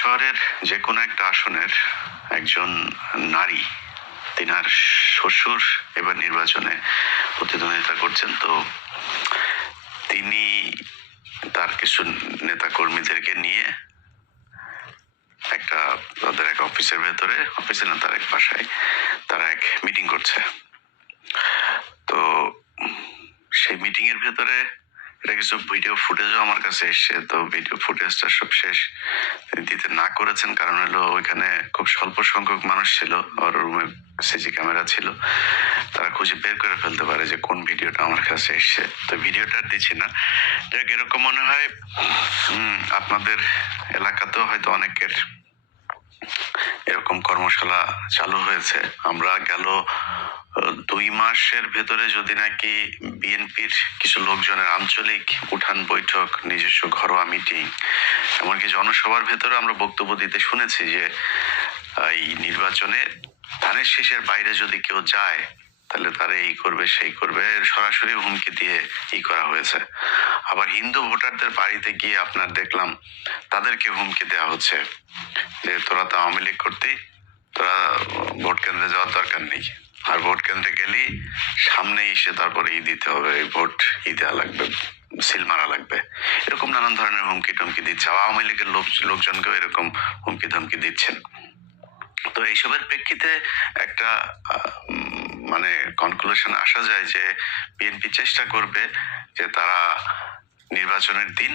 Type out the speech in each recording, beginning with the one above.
শহরের যে কোনো একটা আসনের একজন নারী তিনার শ্বশুর এবার নির্বাচনে প্রতিদ্বন্দ্বিতা করছেন। তো তিনি তার কিছু নেতা কর্মীদেরকে নিয়ে তাদের এক অফিসের ভেতরে, অফিসে না, তার এক বাসায় তারা এক মিটিং করছে। তো সেই মিটিং এর ভেতরে এটা কিছু ভিডিও ফুটেজও আমার কাছে এসছে। তো ভিডিও ফুটেজটা সব শেষ দিতে না করেছেন কারণ হলো ওইখানে খুব স্বল্প সংখ্যক মানুষ ছিল, আর রুমে সিসি ক্যামেরা ছিল, তারা খুঁজে বের করে ফেলতে পারে যে কোন ভিডিওটা আমার কাছে এসছে। তো ভিডিওটা দিচ্ছি না। দেখ, এরকম মনে হয় আপনাদের এলাকাতেও হয়তো অনেকের এরকম কর্মশালা চালু হয়েছে। আমরা গেল 2 মাসের ভেতরে যদি নাকি বিএনপির কিছু লোকজনের আঞ্চলিক উঠান বৈঠক, নিজস্ব ঘরোয়া মিটিং, এমনকি জনসভার ভেতরে আমরা বক্তব্য দিতে শুনেছি যে এই নির্বাচনে ধানের শীষের বাইরে যদি কেউ যায় তাহলে তারা এই করবে সেই করবে, সরাসরি হুমকি দিয়ে করা হয়েছে। আবার হিন্দু ভোটারদের বাড়িতে গিয়ে আপনার দেখলাম তাদেরকে হুমকি দেওয়া হচ্ছে যে তোরা তো আওয়ামী লীগ করতেই, তোরা ভোট কেন্দ্রে যাওয়ার দরকার নেই, আর ভোট কেন্দ্রে গেলেই সামনে এসে তারপরে দিতে হবে, ভোট দেওয়া লাগবে, সিল মারা লাগবে, এরকম নানান ধরনের হুমকি টমকি দিচ্ছে। আওয়ামী লীগের লোকজনকেও এরকম হুমকি ধমকি দিচ্ছেন। তো এইসবের প্রেক্ষিতে একটা মানে কনক্লুশন আসা যায় যে বিএনপি চেষ্টা করবে যে তারা নির্বাচনের দিন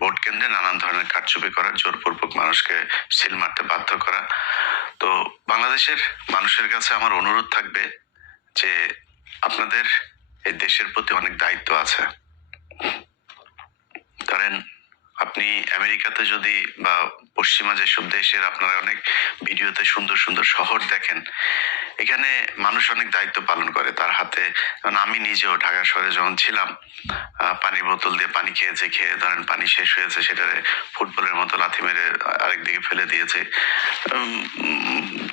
ভোট কেন্দ্রে নানান ধরনের কারচুপি করার, জোরপূর্বক মানুষকে সিল মারতে বাধ্য করা। তো বাংলাদেশের মানুষের কাছে আমার অনুরোধ থাকবে যে আপনাদের এই দেশের প্রতি অনেক দায়িত্ব আছে। ধরেন আপনি আমেরিকাতে যদি বা পশ্চিমা যেসব দেশের আপনারা অনেক ভিডিওতে সুন্দর সুন্দর শহর দেখেন, এখানে মানুষ অনেক দায়িত্ব পালন করে তার হাতে। আমি নিজেও ঢাকা শহরে যখন ছিলাম, পানির বোতল দিয়ে পানি খেয়ে ধরেন পানি শেষ হয়েছে, সেটারে ফুটবলের মতো লাথি মেরে আরেক দিকে ফেলে দিয়েছে।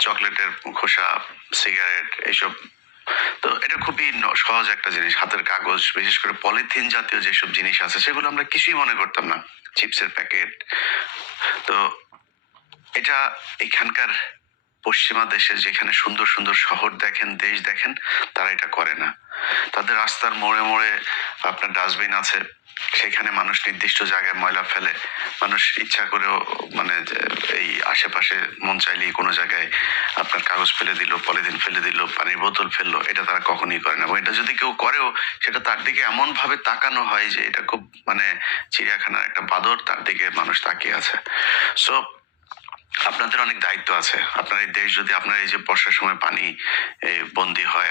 চকলেটের খোসা, সিগারেট, এইসব। তো এটা খুবই সহজ একটা জিনিস, হাতের কাগজ, বিশেষ করে পলিথিন জাতীয় যেসব জিনিস আছে সেগুলো আমরা কিছুই মনে করতাম না, চিপসের প্যাকেট। তো এটা এখানকার পশ্চিমা দেশে যেখানে সুন্দর সুন্দর শহর দেখেন, দেশ দেখেন, তারা এটা করে না। তাদের রাস্তার মোড়ে মোড়ে আপনার ডাস্টবিন আছে, সেখানে মানুষ নির্দিষ্ট জায়গায় ময়লা ফেলে। মানুষ ইচ্ছা করেও মানে এই আশেপাশে মন চাইলেই কোনো জায়গায় আপনার কাগজ ফেলে দিল, পলিথিন ফেলে দিল, পানির বোতল ফেললো, এটা তারা কখনোই করে না। এবং এটা যদি কেউ করেও সেটা তার দিকে এমন ভাবে তাকানো হয় যে এটা খুব মানে চিড়িয়াখানার একটা বাঁদর, তার দিকে মানুষ তাকিয়ে আছে। সো আপনাদের অনেক দায়িত্ব আছে। আপনার এই দেশ যদি আপনার এই যে বর্ষার সময় পানি বন্দি হয়,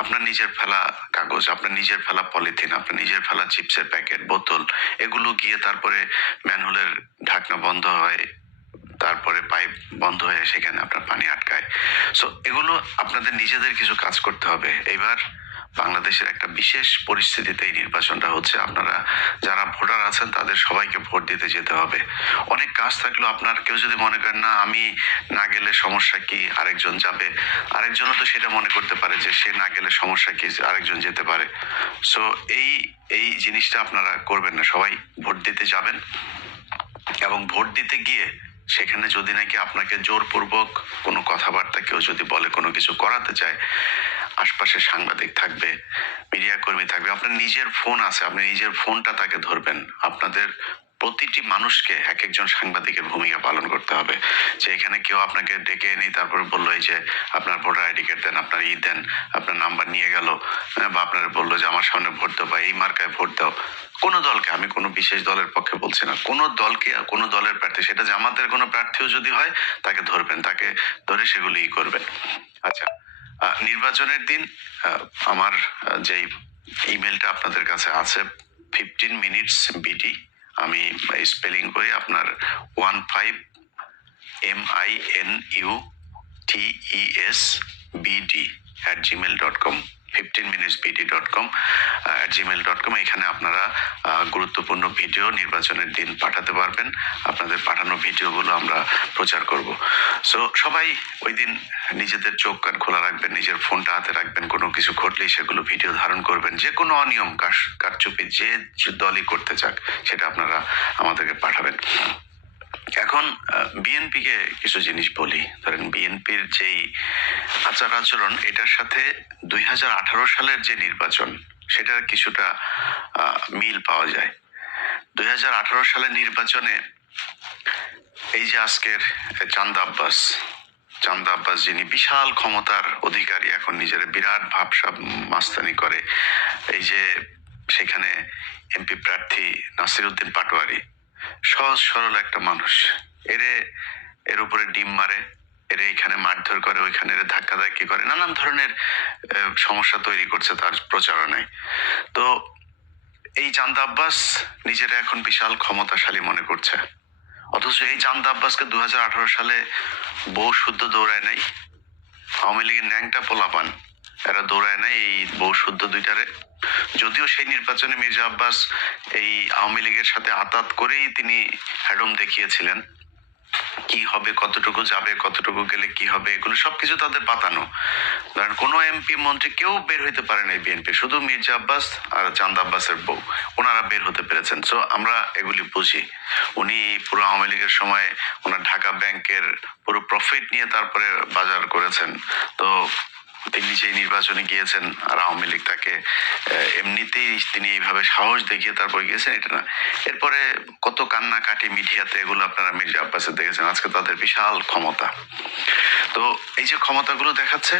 আপনার নিজের ফেলা কাগজ, আপনার নিজের ফেলা পলিথিন, আপনার নিজের ফেলা চিপসের প্যাকেট, বোতল, এগুলো গিয়ে তারপরে ম্যানহোলের ঢাকনা বন্ধ হয়, তারপরে পাইপ বন্ধ হয়ে সেখানে আপনার পানি আটকায়। সো এগুলো আপনাদের নিজেদের কিছু কাজ করতে হবে। এইবার বাংলাদেশের একটা বিশেষ পরিস্থিতিতে এই নির্বাচনটা হচ্ছে। আপনারা যারা ভোটার আছেন তাদের সবাইকে ভোট দিতে যেতে হবে। অনেক কাজ থাকলেও আপনার কেউ যদি মনে করেন না আমি না গেলে সমস্যা কি, আরেকজন যাবে, আরেকজনও তো সেটা মনে করতে পারে যে সে না গেলে সমস্যা কি, আরেকজন যেতে পারে। সো এই জিনিসটা আপনারা করবেন না, সবাই ভোট দিতে যাবেন। এবং ভোট দিতে গিয়ে সেখানে যদি নাকি আপনাকে জোরপূর্বক কোনো কথাবার্তা কেউ যদি বলে, কোনো কিছু করাতে চায়, আশপাশে সাংবাদিক থাকবে, মিডিয়া কর্মী থাকবে, আপনার নিজের ফোন আছে, আপনি নিজের ফোনটা তাকে ধরবেন। আপনাদের প্রতিটি মানুষকে এক একজন সাংবাদিকের ভূমিকা পালন করতে হবে। যে এখানে কেউ আপনাকে ডেকে এনে তারপরে বললো এই যে আপনার ভোটার আইডি কার্ড দেন, আপনার দেন, আপনার নাম্বার নিয়ে গেল, বা আপনার বললো যে আমার সামনে ভোট দাও বা এই মার্কায় ভোট দাও। কোনো দলকে, আমি কোনো বিশেষ দলের পক্ষে বলছি না, কোনো দলকে, কোনো দলের প্রার্থী, সেটা জামাতের কোনো প্রার্থীও যদি হয় তাকে ধরবেন, তাকে ধরে সেগুলি করবেন। আচ্ছা, নির্বাচনের দিন আমার যেই ইমেলটা আপনাদের কাছে আছে 15 minutes BD, আমি স্পেলিং করি আপনার 15minutesbd@gmail.com, 15minutesbd.com, এখানে আপনারা গুরুত্বপূর্ণ ভিডিও নির্বাচনের দিন পাঠাতে পারবেন। আপনাদের পাঠানো ভিডিওগুলো আমরা প্রচার করব। সো সবাই ওই দিন নিজেদের চোখ কান খোলা রাখবেন, নিজের ফোনটা হাতে রাখবেন, কোনো কিছু ঘটলেই সেগুলো ভিডিও ধারণ করবেন। যে কোনো অনিয়ম, কারচুপি যে দলই করতে চাক সেটা আপনারা আমাদেরকে পাঠাবেন। এখন এখন বিএনপিকে কিছু জিনিস বলি। ধরেন বিএনপির যেই আচার আচরণ, এটার সাথে 2018 সালের যে নির্বাচন, সেটার কিছুটা মিল পাওয়া যায়। 2018 সালের নির্বাচনে এই যে আজকের চান্দা আব্বাস যিনি বিশাল ক্ষমতার অধিকারী, এখন নিজের বিরাট ভাবসাব মাস্তানি করে, এই যে সেখানে এমপি প্রার্থী নাসিরউদ্দিন পাটোয়ারি, সহজ সরল একটা মানুষ, এর উপরে ডিম মারে, এর এখানে মারধর করে, ওইখানে ধাক্কাধাক্কি করে, নানান ধরনের সমস্যা তৈরি করছে তার প্রচারণায়। তো এই চান্দা আব্বাস নিজেরা এখন বিশাল ক্ষমতাশালী মনে করছে, অথচ এই চান্দা আব্বাসকে 2018 সালে বউ শুদ্ধ দৌড়ায় নাই, আওয়ামী লীগের ন্যাংটা পোলাপান এরা দৌড়ায় নাই এই বউ শুদ্ধ দুইটারে। যদিও সেই নির্বাচনে মির্জা আব্বাস এই আওয়ামী লীগের সাথে আতাত করেই তিনি হ্যাডম দেখিয়েছিলেন, কি হবে, কতটুকু যাবে, কতটুকু গেলে কি হবে, এগুলো সবকিছু তাদের পাতানো। কারণ কোনো এমপি মন্ত্রী কেউ বের হইতে পারে নাই বিএনপি, শুধু মির্জা আব্বাস আর চান্দা আব্বাসের বউ, ওনারা বের হতে পেরেছেন। সো আমরা এগুলি বুঝি। উনি পুরো আওয়ামী লীগের সময় ওনার ঢাকা ব্যাংকের পুরো প্রফিট নিয়ে তারপরে বাজার করেছেন। তো তিনি যে নির্বাচনে গিয়েছেন আর আওয়ামী লীগ তাকে এমনিতেই তিনি এইভাবে সাহস দেখিয়ে তারপর গিয়েছেন, এটা না। এরপরে কত কান্নাকাটি মিডিয়াতে, এগুলো আপনারা মির্জা আব্বাসে দেখেছেন। আজকে তাদের বিশাল ক্ষমতা। তো এই যে ক্ষমতাগুলো দেখাচ্ছে,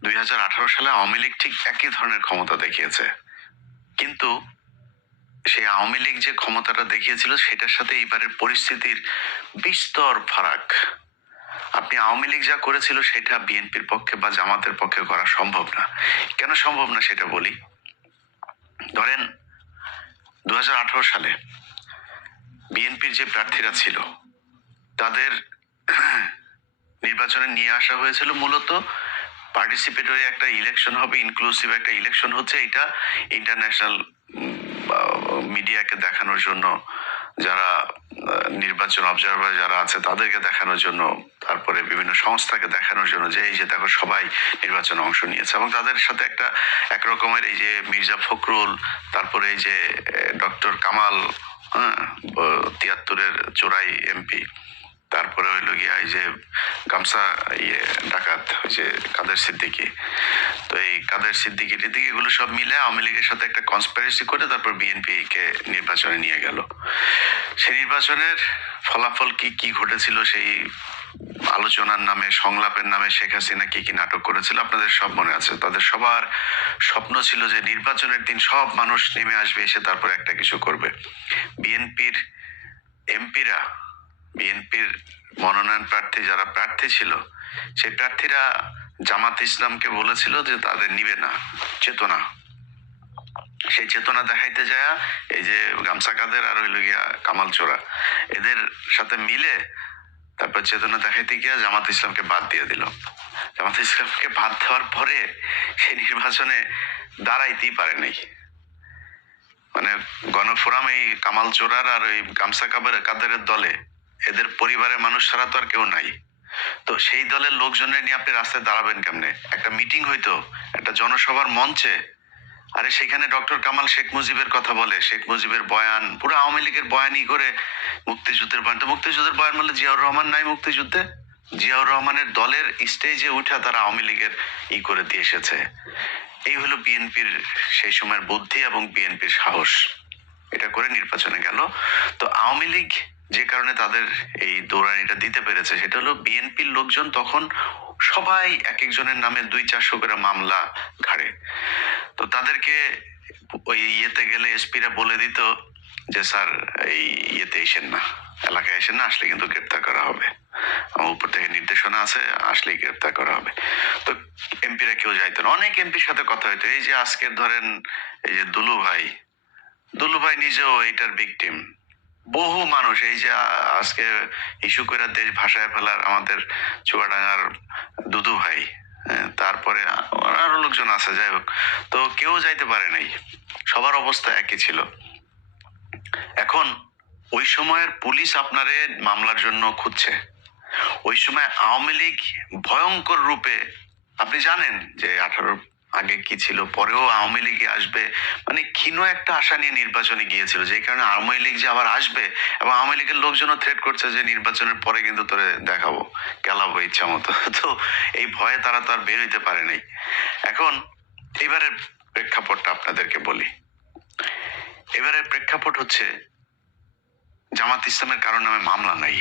2018 সালে আওয়ামী লীগ ঠিক একই ধরনের ক্ষমতা দেখিয়েছে, কিন্তু সেই আওয়ামী লীগ যে ক্ষমতাটা দেখিয়েছিল সেটার সাথে এইবারের পরিস্থিতির বিস্তর ফারাক। আপনি আওয়ামী লীগ যা করেছিল সেটা বিএনপির পক্ষে বা জামাতের পক্ষে করা সম্ভব না। কেন সম্ভব না সেটা বলি। ধরেন 2018 সালে বিএনপির যে প্রার্থীরা ছিল তাদের নির্বাচনে নিয়ে আসা হয়েছিল মূলত পার্টিসিপেটরি একটা ইলেকশন হবে, ইনক্লুসিভ একটা ইলেকশন হচ্ছে, এটা ইন্টারন্যাশনাল মিডিয়াকে দেখানোর জন্য, যারা নির্বাচন অবজারভার যারা আছে তাদেরকে দেখানোর জন্য, তারপরে বিভিন্ন সংস্থাকে দেখানোর জন্য যে এই যে দেখো সবাই নির্বাচনে অংশ নিয়েছে। এবং তাদের সাথে একটা একরকমের এই যে মির্জা ফখরুল, তারপরে এই যে ডক্টর কামাল, 73-এর চোরাই এমপি, তারপরে হইল গিয়া এই যে গামছা ডাকাত, ওই যে কাদের সিদ্দিকী, তো এই কাদের সিদ্দিকী টিদ্দিকী এগুলো সব মিলে আওয়ামী লীগের সাথে একটা কনস্পিরেসি করে তারপর বিএনপি কে নির্বাচনে নিয়ে গেল। সেই নির্বাচনের ফলাফল কি ঘটেছিল, সেই আলোচনার নামে, সংলাপের নামে শেখ হাসিনা কি নাটক করেছিল আপনাদের সব মনে আছে। তাদের সবার স্বপ্ন ছিল যে নির্বাচনের দিন সব মানুষ নেমে আসবে, এসে তারপর একটা কিছু করবে। বিএনপির এমপিরা, বিএনপির মনোনয়ন প্রার্থী যারা প্রার্থী ছিল, সেই প্রার্থীরা জামাত ইসলামকে বলেছিল যে তাদের নিবে না, চেতনা, সেই চেতনা দেখাইতে যায় এই যে গামছা কাদের আর হইল গিয়া কামাল চোরা, এদের সাথে মিলে তারপর চেতনা দেখাইতে গিয়া জামাত ইসলামকে বাদ দিয়ে দিল। জামাত ইসলামকে বাদ দেওয়ার পরে সেই নির্বাচনে দাঁড়াইতেই পারে নাই। মানে গণফোরাম এই কামাল চোরার আর ওই গামছা কাদেরের দলে এদের পরিবারের মানুষ ছাড়া তো আর কেউ নাই। তো সেই দলের লোকজনের নিয়ে আপনি রাস্তায় দাঁড়াবেন কেমনে? একটা মিটিং হইতো একটা জনসভার মঞ্চে, আরে সেখানে ডক্টর কামাল শেখ মুজিবের কথা বলে, শেখ মুজিবের বয়ান, পুরো আওয়ামী লীগের বয়ানই করে, মুক্তিযুদ্ধের বয়ান। তো মুক্তিযুদ্ধের বয়ান বললে জিয়াউর রহমান নাই মুক্তিযুদ্ধে, জিয়াউর রহমানের দলের স্টেজে উঠা তারা আওয়ামী লীগের করে দিয়ে এসেছে। এই হলো বিএনপির সেই সময়ের বুদ্ধি এবং বিএনপির সাহস, এটা করে নির্বাচনে গেল। তো আওয়ামী লীগ যে কারণে তাদের এই দৌড়ানিটা দিতে পেরেছে সেটা হলো বিএনপির লোকজন তখন সবাই এক একজনের নামে 200-400 করে মামলা ঘাড়ে। তো তাদেরকে ওই ইয়েতে গেলে এসপিরা বলে দিত যে স্যার এই ইয়েতে এসেন না, এলাকায় এসেন না, আসলে কিন্তু গ্রেপ্তার করা হবে, আমার উপর থেকে নির্দেশনা আছে, আসলেই গ্রেপ্তার করা হবে। তো এমপিরা কেউ যাইতো না। অনেক এমপির সাথে কথা হইতো। এই যে আজকের ধরেন এই যে দুলু ভাই নিজেও এইটার ভিকটিম। বহু মানুষ এই যে আজকে ইস্যু করে দেশ ভাষায় ফেলার আমাদের চুয়াডাঙ্গার দুদু ভাই, তারপরে আরো লোকজন আছে, যাই হোক, তো কেউ যাইতে পারে নাই, সবার অবস্থা একই ছিল। এখন ওই সময়ের পুলিশ আপনারে মামলার জন্য খুঁজছে। ওই সময় আওয়ামী লীগ ভয়ঙ্কর রূপে, আপনি জানেন যে আগে কি ছিল, পরেও আওয়ামী লীগে আসবে, মানে ক্ষীণ একটা আশা নিয়ে নির্বাচনে গিয়েছিল, যে কারণে আওয়ামী লীগ যে আবার আসবে, এবং আওয়ামী লীগের লোকজনও থ্রেট করছে যে নির্বাচনের পরে কিন্তু তোরে দেখাবো, কেলাবো ইচ্ছা মতো। তো এই ভয়ে তারা তো আর বের হইতে পারে নাই। এখন এবারের প্রেক্ষাপটটা আপনাদেরকে বলি। এবারের প্রেক্ষাপট হচ্ছে জামাত ইসলামের কারো নামে মামলা নাই,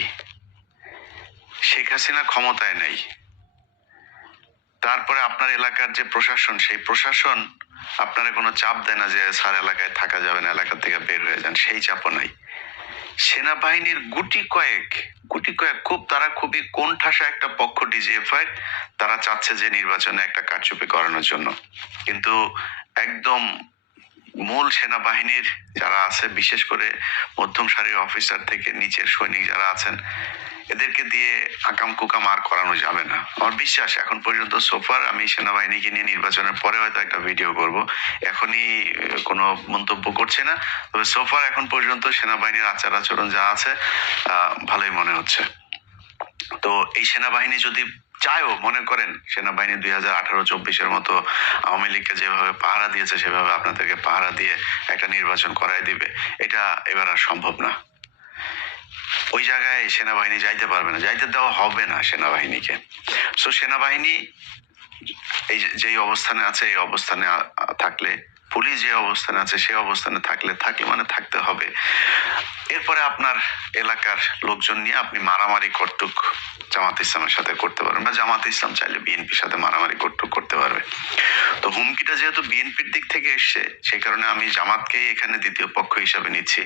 শেখ হাসিনা ক্ষমতায় নাই, তারপরে আপনার এলাকার যে প্রশাসন, সেই প্রশাসন আপনারা কোনো চাপ দেয় না যে স্যার এলাকায় থাকা যাবে না, এলাকা থেকে বের হয়ে যান, সেই চাপও নাই। সেনাবাহিনীর গুটি কয়েক তারা খুবই কোণঠাসা একটা পক্ষ ডিজিএফআই, তারা চাচ্ছে যে নির্বাচনে একটা কারচুপি করানোর জন্য, কিন্তু একদম মূল সেনাবাহিনীর যারা আছে, বিশেষ করে মধ্যম সারির অফিসার থেকে নিচের সৈনিক যারা আছেন, এদেরকে দিয়ে আকাম কুকাম আর করানো যাবে না। আমার বিশ্বাস এখন পর্যন্ত সোফার, আমি সেনাবাহিনীকে নিয়ে নির্বাচনের পরে হয়তো একটা ভিডিও করব, এখনই কোনো মন্তব্য করছে না, তবে সোফার এখন পর্যন্ত সেনাবাহিনীর আচার আচরণ যা আছে ভালোই মনে হচ্ছে। তো এই সেনাবাহিনী যদি চায়ও, মনে করেন সেনাবাহিনী 2018-24 মতো আওয়ামী লীগকে যেভাবে পাহারা দিয়েছে সেভাবে আপনাদেরকে পাহারা দিয়ে একটা নির্বাচন করাই দিবে, এটা এবার আর সম্ভব না। ওই জায়গায় সেনাবাহিনী যাইতে পারবে না, যাইতে দেওয়া হবে না সেনাবাহিনীকে। সো সেনাবাহিনী এই যেই অবস্থানে আছে, এই অবস্থানে থাকলে, পুলিশ যে অবস্থানে আছে সেই অবস্থানে থাকলে মানে থাকতে হবে। এরপরে আপনার এলাকার লোকজন নিয়ে আপনি মারামারি করতুক জামাত ইসলামের সাথে করতে পারবেন, বা জামাত ইসলাম চাইলে বিএনপির সাথে মারামারি করতুক করতে পারবে। তো হুমকিটা যেহেতু বিএনপির দিক থেকে এসছে, সেই কারণে আমি জামাতকেই এখানে দ্বিতীয় পক্ষ হিসাবে নিচ্ছি।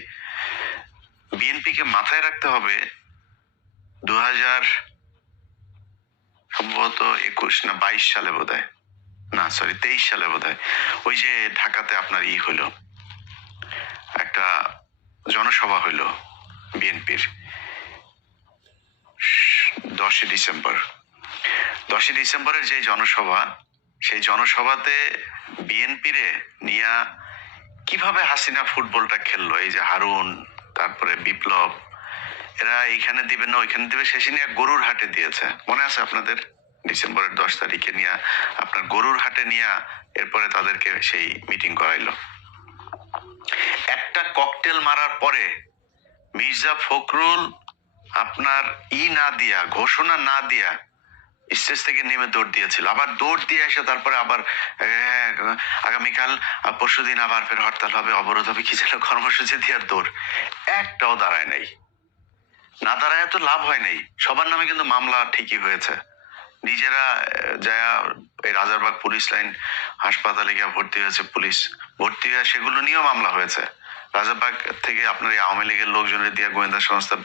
বিএনপিকে মাথায় রাখতে হবে সম্ভবত 21 না 22 সালে বোধহয়, না সরি 23 সালে বোধহয়, ওই যে ঢাকাতে আপনার হইলো একটা জনসভা হইলো বিএনপির 10 ডিসেম্বরের যে জনসভা, সেই জনসভাতে বিএনপিরে নিয়া কিভাবে হাসিনা ফুটবলটা খেললো, এই যে হারুন, তারপরে বিপ্লব, এরা এইখানে দিবে না ওইখানে দিবে, শেষে নিয়ে গরুর হাটে দিয়েছে, মনে আছে আপনাদের? ডিসেম্বরের 10 তারিখে নিয়ে আপনার গরুর হাটে নিয়ে এরপরে তাদেরকে সেই মিটিং করাইলো। একটা ককটেল মারার পরে মির্জা ফখরুল আপনার না দিয়া, ঘোষণা না দিয়া স্টেজ থেকে নেমে দৌড় দিয়েছিল, আবার দৌড় দিয়ে এসে তারপরে আবার আগামীকাল পরশুদিন আবার ফের হরতাল হবে, অবরোধ হবে, কি ছিল কর্মসূচি দিয়ে দৌড়, একটাও দাঁড়ায় নাই। না দাঁড়ায় তো লাভ হয় নাই, সবার নামে কিন্তু মামলা ঠিকই হয়েছে। নিজেরা যায় এই রাজারবাগ পুলিশ লাইন হাসপাতালে গিয়ে ভর্তি হয়েছে, পুলিশ ভর্তি হয়ে সেগুলো নিয়েও মামলা হয়েছে। রাজারবাগ থেকে আপনার এই আওয়ামী লীগের লোকজনের দিয়ে গোয়েন্দা সংস্থা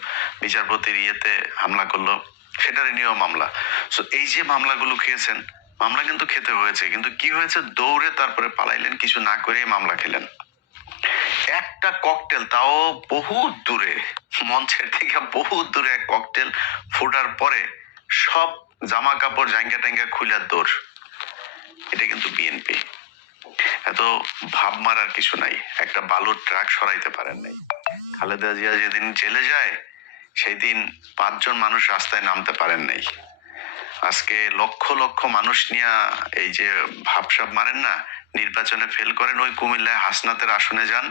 বিচারপতির ইয়েতে হামলা করলো, সেটারই নিয়েও মামলা। সো এই যে মামলাগুলো খেয়েছেন, মামলা কিন্তু খেতে হয়েছে, কিন্তু কি হয়েছে, দৌড়ে তারপরে পালাইলেন, কিছু না করেই মামলা খেলেন। একটা ককটেল, তাও বহু দূরে, মঞ্চের থেকে বহু দূরে এক ককটেল ফোটার পরে সব জামা কাপড় জাঙ্গা টাঙ্গা খুলে দৌড়, এটা কিন্তু বিএনপি। এত ভাব মারার কিছু নাই, একটা বালুর ট্রাক সরাইতে পারেন নাই। খালেদা জিয়া যেদিন জেলে যায় সেই দিন 5 জন মানুষ রাস্তায় নামতে পারেন নাই। আজকে লক্ষ লক্ষ মানুষ নিয়ে এই যে ভাবসাব মারেন না, নির্বাচনে ফেল করেন, ওই কুমিল্লায় হাসনাতের আসনে যান,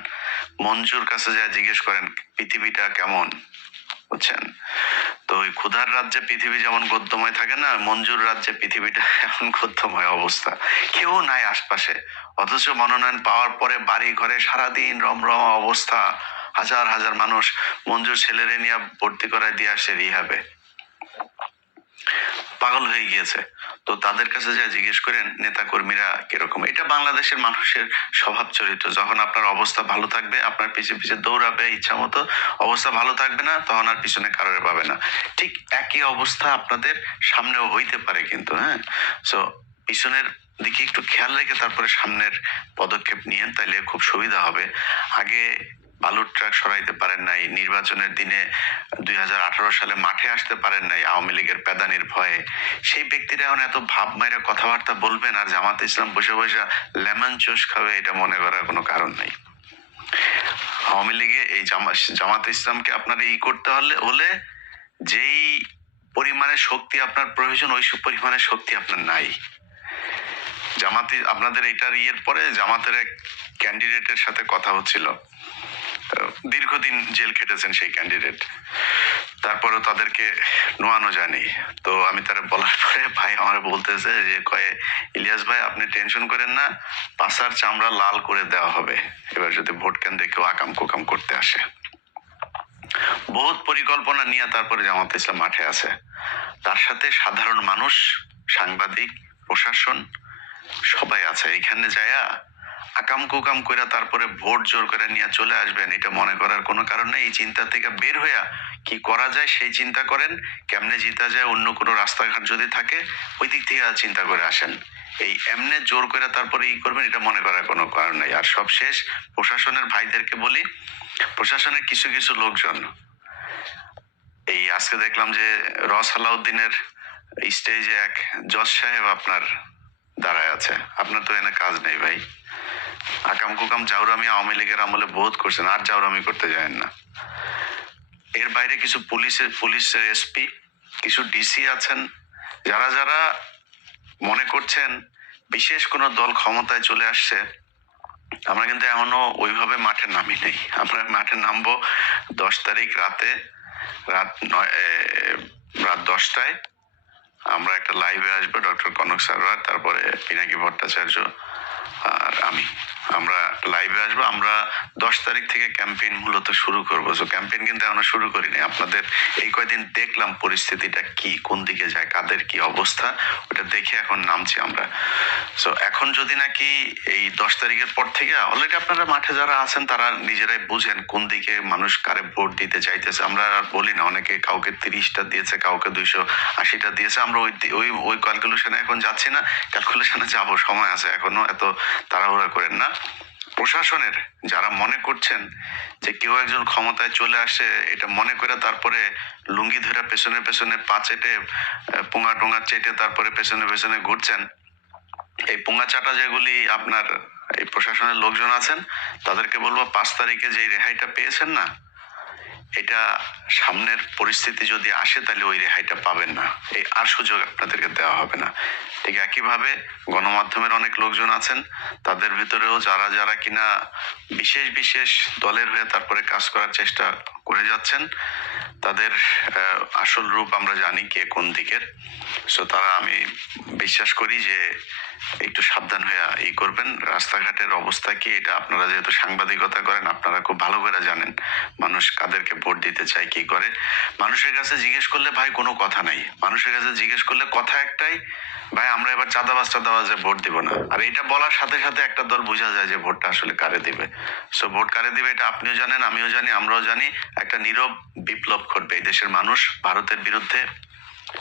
মঞ্জুর কাছে যা জিজ্ঞেস করেন পৃথিবীটা কেমন, বুঝছেন? তো ওই ক্ষুধার রাজ্যে পৃথিবী যেমন গদ্যময় থাকে না, মঞ্জুর রাজ্যে পৃথিবীটা এখন গদ্যময় অবস্থা, কেউ নাই আশপাশে, অথচ মনোনয়ন পাওয়ার পরে বাড়ি ঘরে সারাদিন রমরমা অবস্থা, হাজার হাজার মানুষ মঞ্জুর ছেলেরে নিয়ে ভর্তি করায় দিয়ে আসে রিহাবে, পাগল হয়ে গিয়েছে। তো তাদের কাছে যা জিজ্ঞেস করেন নেতা কর্মীরা কিরকম, এটা বাংলাদেশের মানুষের স্বভাব চরিত্র। যখন আপনার অবস্থা ভালো থাকবে আপনার পিছে পিছে দৌড়াবে ইচ্ছা মতো, অবস্থা ভালো থাকবে না তখন আর পিছনে কারোর পাবে না। ঠিক একই অবস্থা আপনাদের সামনেও হইতে পারে কিন্তু, হ্যাঁ। সো পিছনের দিকে একটু খেয়াল রেখে তারপরে সামনের পদক্ষেপ নিয়েন, তাইলে খুব সুবিধা হবে। আগে বালুর ট্রাক সরাইতে পারেন নাই, নির্বাচনের দিনে 2018 সালে মাঠে আসতে পারেন নাই আওয়ামী লীগের পেদানির ভয়ে, সেই ব্যক্তিরা এখন এত ভাব মাইরা কথাবার্তা বলবেন আর জামাত ইসলাম বসে বসে লেমন জুস খাবে, এটা মনে করার কোনো কারণ নাই। আওয়ামী লীগে এই জামাত ইসলামকে আপনার করতে হলে যেই পরিমাণে শক্তি আপনার প্রয়োজন, ওই পরিমাণে শক্তি আপনার নাই। জামাতি আপনাদের এইটার ইয়ের পরে জামাতের এক ক্যান্ডিডেটের সাথে কথা হচ্ছিল, দীর্ঘদিন জেল খেটেছেন সেই ক্যান্ডিডেট, তারপরেও তাদেরকে নোয়ানো যায়নি। তো আমি তারা বলার পরে ভাই আমার বলতেছে যে কয়ে, ইলিয়াস ভাই আপনি টেনশন করেন না, পাছার চামড়া লাল করে দেওয়া হবে এবার যদি ভোট কেন্দ্রে কেউ আকাম কুকাম করতে আসে। বহুত পরিকল্পনা নিয়ে তারপরে জামাত ইসলাম মাঠে আছে, তার সাথে সাধারণ মানুষ, সাংবাদিক, প্রশাসন সবাই আছে। এখানে যায়া আকাম কুকাম করে তারপরে ভোট জোর করে নিয়ে চলে আসবেন এটা মনে করার কোনো কারণ নেই। এই চিন্তা থেকে বের হইয়া কি করা যায় সেই চিন্তা করেন, কেমনে জিতা যায়, অন্য কোনো রাস্তাঘাট যদি থাকে ওই দিক থেকে চিন্তা করে আসেন। এই এমনে জোর করে তারপরে ই করবেন এটা মনে করার কোনো কারণ নেই। আর সব শেষ প্রশাসনের ভাইদেরকে বলি, প্রশাসনের কিছু কিছু লোকজন, এই আজকে দেখলাম যে সালাউদ্দিনের স্টেজে এক জজ সাহেব আপনার দাঁড়ায় আছে। আপনার তো এনে কাজ নেই ভাই, আকাম কুকাম জাউরামি আওয়ামী লীগের আমলে বোধ করছেন, আর জাউরামি করতে যায়েন না। এর বাইরে কিছু পুলিশের এসপি, কিছু ডিসি আছেন, যারা যারা মনে করছেন বিশেষ কোনো দল ক্ষমতায় চলে আসছে, আমরা কিন্তু এখনো ওইভাবে মাঠে নামি নেই। আমরা মাঠে নামবো 10 তারিখ রাত 10টায় আমরা একটা লাইভে আসবো, ডক্টর কনক সারওয়ার, তারপরে পিনাকি ভট্টাচার্য আর আমরা লাইভে আসবো। আমরা 10 তারিখ থেকে ক্যাম্পেইন মূলত শুরু করবো। সো ক্যাম্পেইন কিন্তু এখনো শুরু করিনি। আপনাদের এই কয়দিন দেখলাম পরিস্থিতিটা কি, কোন দিকে যায়, কাদের কি অবস্থা, ওটা দেখে এখন নামছি আমরা। সো এখন যদি নাকি এই 10 তারিখের পর থেকে অলরেডি আপনারা মাঠে যারা আছেন তারা নিজেরাই বুঝেন কোন দিকে মানুষ কারে ভোট দিতে চাইতেছে। আমরা আর বলি না, অনেকে কাউকে 30টা দিয়েছে, কাউকে 280টা দিয়েছে। আমরা ওই ক্যালকুলেশনে এখন যাচ্ছি না, ক্যালকুলেশনে যাবো, সময় আছে এখনো, এত তাড়াহুড়া করেন না। প্রশাসনের যারা মনে করছেন যে কেউ একজন ক্ষমতায় চলে আসে এটা মনে করে তারপরে লুঙ্গি ধরে পেছনে পেছনে পা চেটে পোঙা টোঙা চেটে তারপরে পেছনে পেছনে ঘুরছেন, এই পোঙা চাটা যেগুলি আপনার এই প্রশাসনের লোকজন আছেন তাদেরকে বলবো 5 তারিখে যে রেহাইটা পেয়েছেন না, এটা সামনের পরিস্থিতি যদি আসে তাহলে ওই রেহাইটা পাবেন না, এই আর সুযোগ আপনাদেরকে দেওয়া হবে না। ঠিক একইভাবে গণমাধ্যমের অনেক লোকজন আছেন, তাদের ভিতরেও যারা যারা কিনা বিশেষ বিশেষ দলের হয়ে তারপরে কাজ করার চেষ্টা করে যাচ্ছেন, তাদের আসল রূপ আমরা জানি কে কোন দিকের। সো তারা, আমি বিশ্বাস করি যে একটু সাবধান হয়ে ই করবেন। রাস্তাঘাটের অবস্থা কি এটা আপনারা যেহেতু সাংবাদিকতা করেন আপনারা খুব ভালো করে জানেন মানুষ কাদেরকে ভোট দিতে চায়, কি করে। মানুষের কাছে জিজ্ঞেস করলে ভাই কোনো কথা নাই, মানুষের কাছে জিজ্ঞেস করলে কথা একটাই, ভাই আমরা এবার চাঁদাবাজে ভোট দিব না। আর এটা বলার সাথে সাথে একটা দল বোঝা যায় যে ভোটটা আসলে কারে দিবে। সো ভোট কারে দিবে এটা আপনিও জানেন, আমিও জানি, আমরাও জানি। একটা নীরব বিপ্লব ঘটবে, এই দেশের মানুষ ভারতের বিরুদ্ধে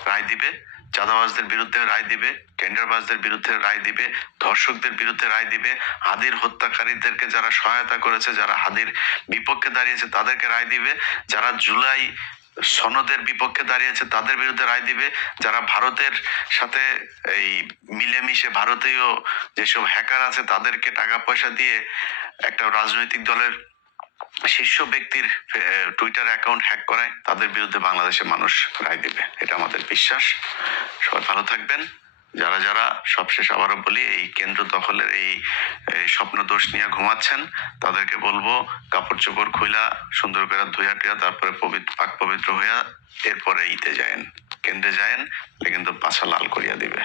রায় দিবে, চাঁদাবাজদের বিরুদ্ধে রায় দিবে, টেন্ডারবাজদের বিরুদ্ধে রায় দিবে, ধর্ষকদের বিরুদ্ধে রায় দিবে, হাদির হত্যাকারীদেরকে যারা সহায়তা করেছে, যারা হাদির বিপক্ষে দাঁড়িয়েছে তাদেরকে রায় দিবে, যারা জুলাই সনদের বিপক্ষে দাঁড়িয়েছে তাদের বিরুদ্ধে রায় দিবে, যারা ভারতের সাথে এই মিলেমিশে ভারতীয় যেসব হ্যাকার আছে তাদেরকে টাকা পয়সা দিয়ে একটা রাজনৈতিক দলের শীর্ষ ব্যক্তির টুইটার অ্যাকাউন্ট হ্যাক করায় তাদের বিরুদ্ধে বাংলাদেশের মানুষ রায় দিবে, এটা আমাদের বিশ্বাস। সবাই ভালো থাকবেন। যারা যারা, সবশেষ আবারও বলি, এই কেন্দ্র দখলের এই স্বপ্ন দোষ নিয়ে ঘুমাচ্ছেন তাদেরকে বলবো কাপড় চোপড় খুইলা সুন্দর করে ধুইয়া টুইয়া তারপরে পাক পবিত্র হইয়া এরপরে ইতে যায়েন, কেন্দ্রে যায়েন, কিন্তু পাছা লাল করিয়া দিবে।